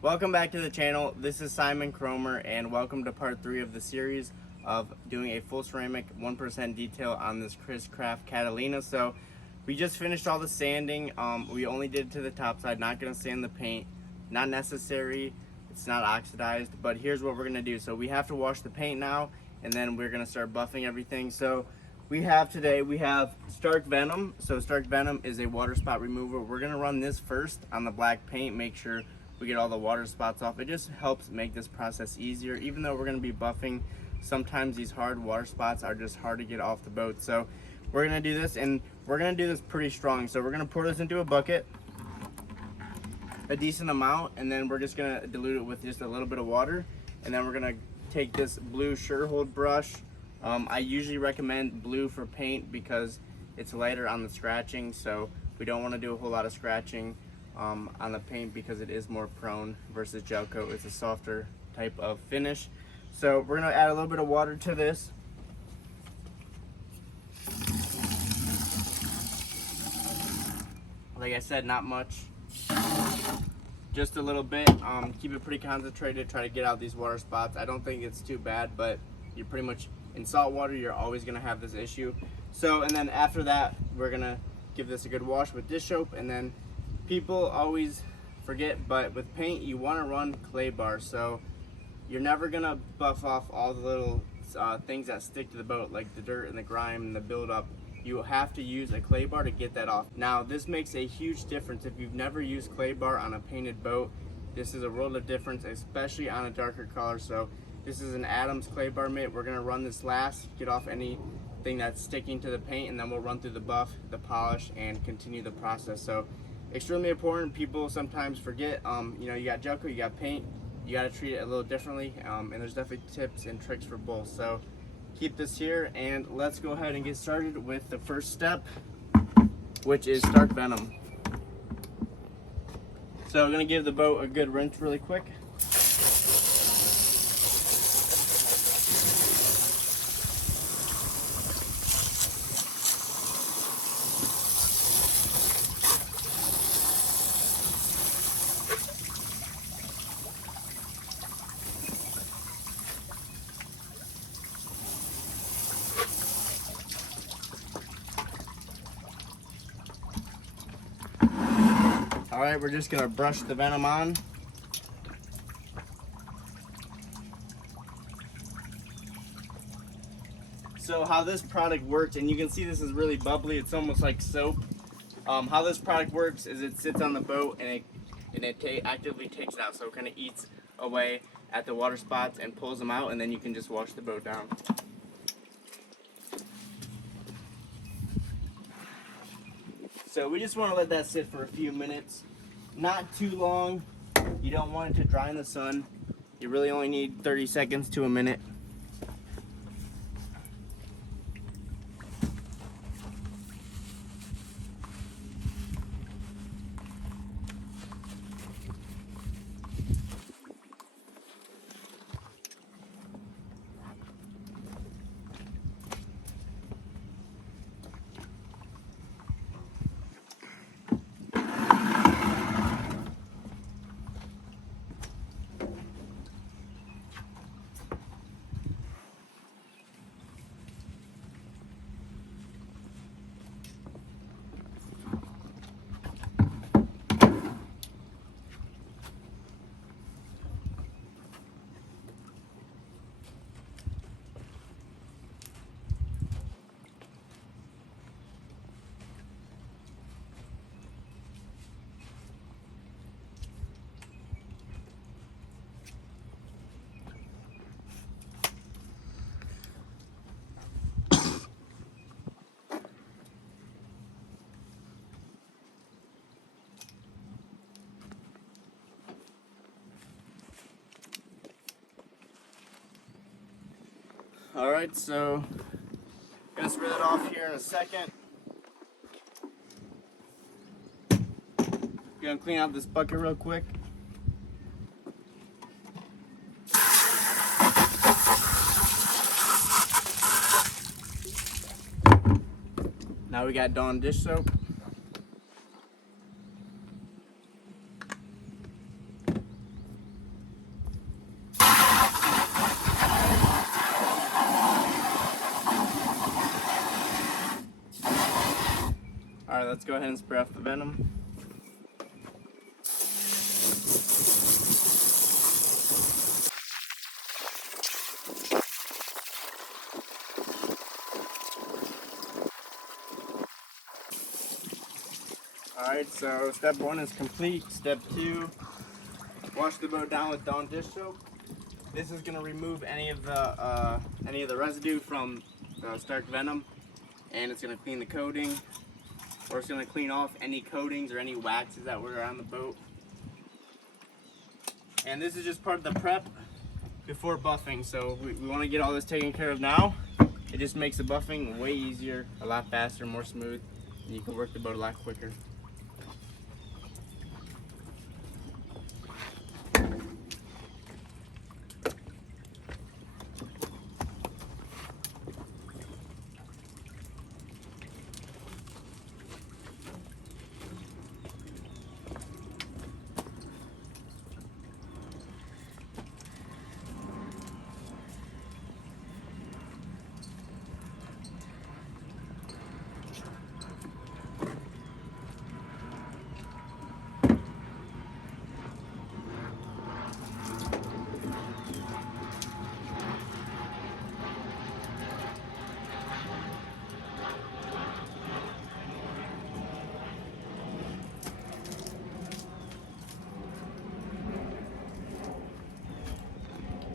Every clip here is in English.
Welcome back to the channel. This is Simon Cromer and welcome to part 3 of the series of doing a full ceramic 1% detail on this Chris Craft Catalina. So we just finished all the sanding. We only did it to the top side, not going to sand the paint. Not necessary, it's not oxidized, but here's what we're going to do. So we have to wash the paint now and then we're going to start buffing everything. So we have Stark Venom. So Stark Venom is a water spot remover. We're going to run this first on the black paint, make sure we get all the water spots off. It just helps make this process easier. Even though we're going to be buffing, sometimes these hard water spots are just hard to get off the boat. So we're going to do this, and we're going to do this pretty strong. So we're going to pour this into a bucket, a decent amount, and then we're just going to dilute it with just a little bit of water. And then we're going to take this blue Surehold brush. I usually recommend blue for paint because it's lighter on the scratching, so we don't want to do a whole lot of scratching on the paint because it is more prone versus gel coat. It's a softer type of finish. So we're going to add a little bit of water to this. Like I said, not much, just a little bit. Keep it pretty concentrated, try to get out these water spots. I don't think it's too bad, but you're pretty much in salt water, you're always going to have this issue. So, and then after that, we're going to give this a good wash with dish soap. And then people always forget, but with paint you want to run clay bars, so you're never going to buff off all the little things that stick to the boat, like the dirt and the grime and the buildup. You have to use a clay bar to get that off. Now this makes a huge difference. If you've never used clay bar on a painted boat, this is a world of difference, especially on a darker color. So this is an Adams clay bar mitt. We're going to run this last, get off anything that's sticking to the paint, and then we'll run through the buff, the polish, and continue the process. So extremely important. People sometimes forget, you know, you got gel coat, you got paint, you got to treat it a little differently, and there's definitely tips and tricks for both. So keep this here, and let's go ahead and get started with the first step, which is Stark Venom. So I'm going to give the boat a good rinse really quick. Alright, we're just going to brush the venom on. So how this product works, and you can see this is really bubbly, it's almost like soap. How this product works is it sits on the boat and it actively takes it out, so it kind of eats away at the water spots and pulls them out, and then you can just wash the boat down. So we just want to let that sit for a few minutes. Not too long. You don't want it to dry in the sun. You really only need 30 seconds to a minute. Alright, so I'm going to spray that off here in a second. Gonna clean out this bucket real quick. Now we got Dawn dish soap. Alright, let's go ahead and spray off the venom. Alright, so step 1 is complete. Step 2, wash the boat down with Dawn dish soap. This is going to remove any of the residue from the Stark venom, and it's going to clean the coating, or it's going to clean off any coatings or any waxes that were on the boat. And this is just part of the prep before buffing, so we want to get all this taken care of now. It just makes the buffing way easier, a lot faster, more smooth, and you can work the boat a lot quicker.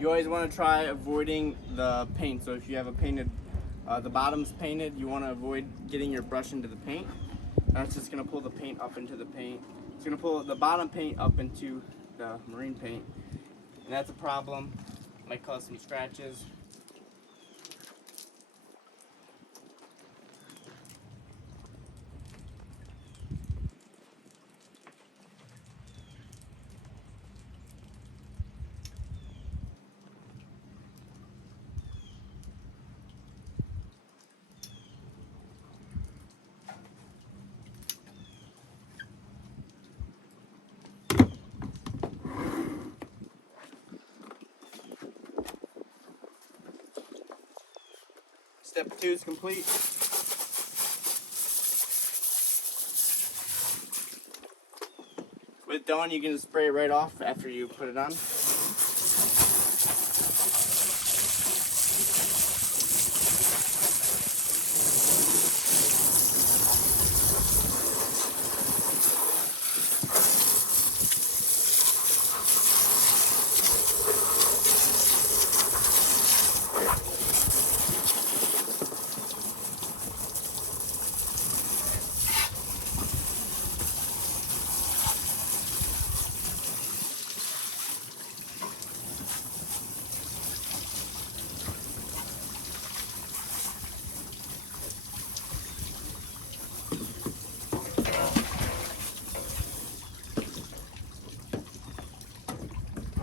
You always want to try avoiding the paint. So if you have a painted, the bottom's painted, you want to avoid getting your brush into the paint. That's just going to pull the paint up into the paint. It's going to pull the bottom paint up into the marine paint. And that's a problem. Might cause some scratches. Step 2 is complete. With Dawn, you can just spray it right off after you put it on.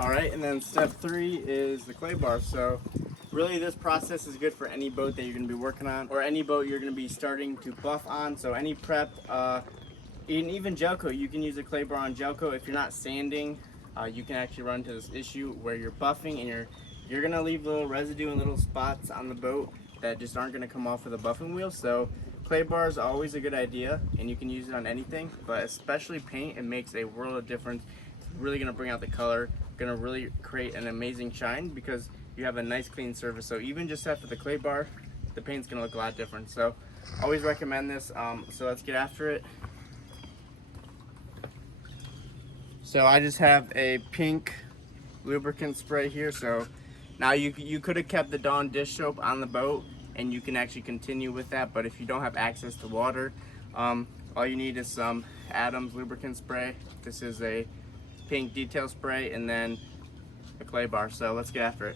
Alright, and then step 3 is the clay bar. So really this process is good for any boat that you're going to be working on, or any boat you're going to be starting to buff on. So any prep, even gel coat, you can use a clay bar on gel coat. If you're not sanding, you can actually run into this issue where you're buffing and you're going to leave little residue and little spots on the boat that just aren't going to come off of the buffing wheel. So clay bar is always a good idea, and you can use it on anything, but especially paint. It makes a world of difference. It's really going to bring out the color, going to really create an amazing shine because you have a nice clean surface. So even just after the clay bar, the paint's going to look a lot different. So always recommend this. So let's get after it. So I just have a pink lubricant spray here. So now you could have kept the Dawn dish soap on the boat and you can actually continue with that, but if you don't have access to water, all you need is some Adams lubricant spray. This is a pink detail spray and then a clay bar. So let's get after it.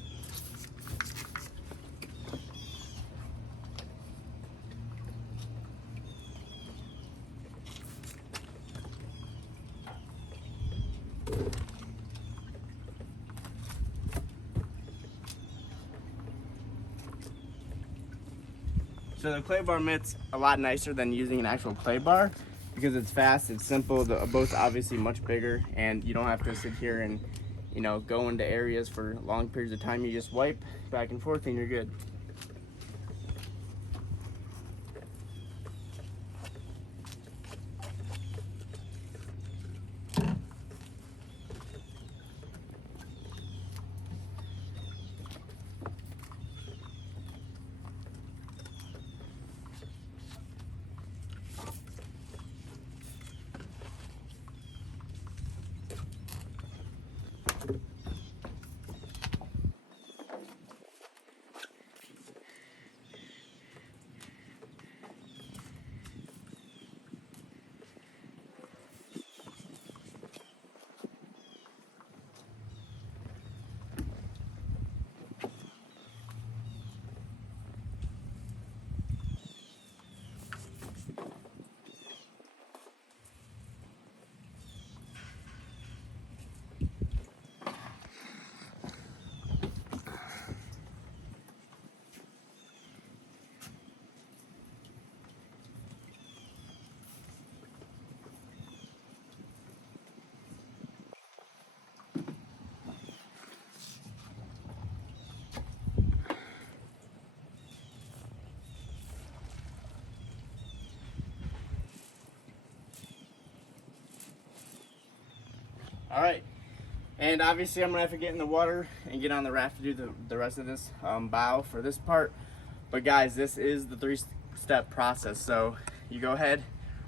So the clay bar mitt's a lot nicer than using an actual clay bar because it's fast, it's simple. The boat's obviously much bigger and you don't have to sit here and, you know, go into areas for long periods of time. You just wipe back and forth and you're good. All right, and obviously I'm gonna have to get in the water and get on the raft to do the rest of this bow for this part. But guys, this is the 3-step process. So you go ahead,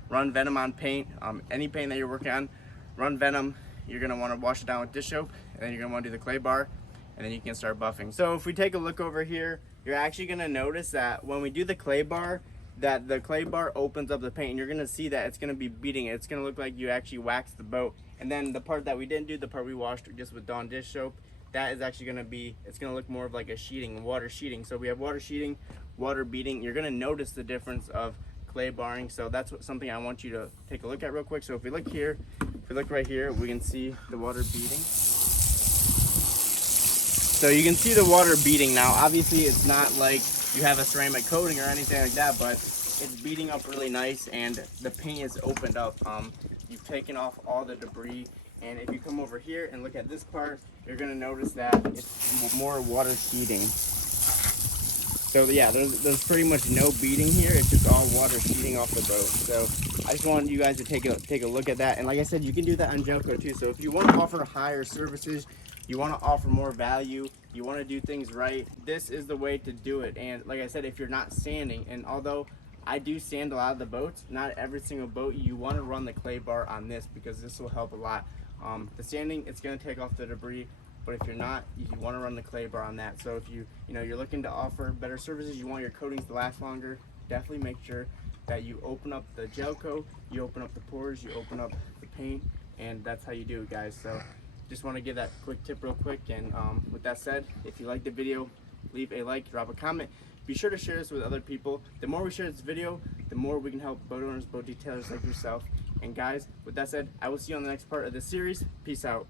run venom on paint, any paint that you're working on, run venom. You're gonna wanna wash it down with dish soap, and then you're gonna wanna do the clay bar, and then you can start buffing. So if we take a look over here, you're actually gonna notice that when we do the clay bar, that the clay bar opens up the paint, and you're gonna see that it's gonna be beading. It's gonna look like you actually waxed the boat. And then the part that we didn't do, the part we washed just with Dawn dish soap, that is actually gonna be, it's gonna look more of like a sheeting, water sheeting. So we have water sheeting, water beading. You're gonna notice the difference of clay barring. So that's something I want you to take a look at real quick. So if we look here, if we look right here, we can see the water beading. So you can see the water beading now. Obviously it's not like you have a ceramic coating or anything like that, but it's beading up really nice, and the paint is opened up. You've taken off all the debris, and if you come over here and look at this part, you're gonna notice that it's more water sheeting. So yeah, there's pretty much no beading here. It's just all water sheeting off the boat. So I just wanted you guys to take a look at that. And like I said, you can do that on gel coat too. So if you want to offer higher services, you want to offer more value, you want to do things right, this is the way to do it. And like I said, if you're not sanding, and although I do sand a lot of the boats, not every single boat, you want to run the clay bar on this, because this will help a lot. The sanding, it's going to take off the debris, but if you're not, you want to run the clay bar on that. So if you're looking to offer better services, you want your coatings to last longer, definitely make sure that you open up the gel coat, you open up the pores, you open up the paint, and that's how you do it, guys. So just want to give that quick tip real quick. And with that said, if you like the video, leave a like, drop a comment. Be sure to share this with other people. The more we share this video, the more we can help boat owners, boat detailers like yourself. And guys, with that said, I will see you on the next part of this series. Peace out.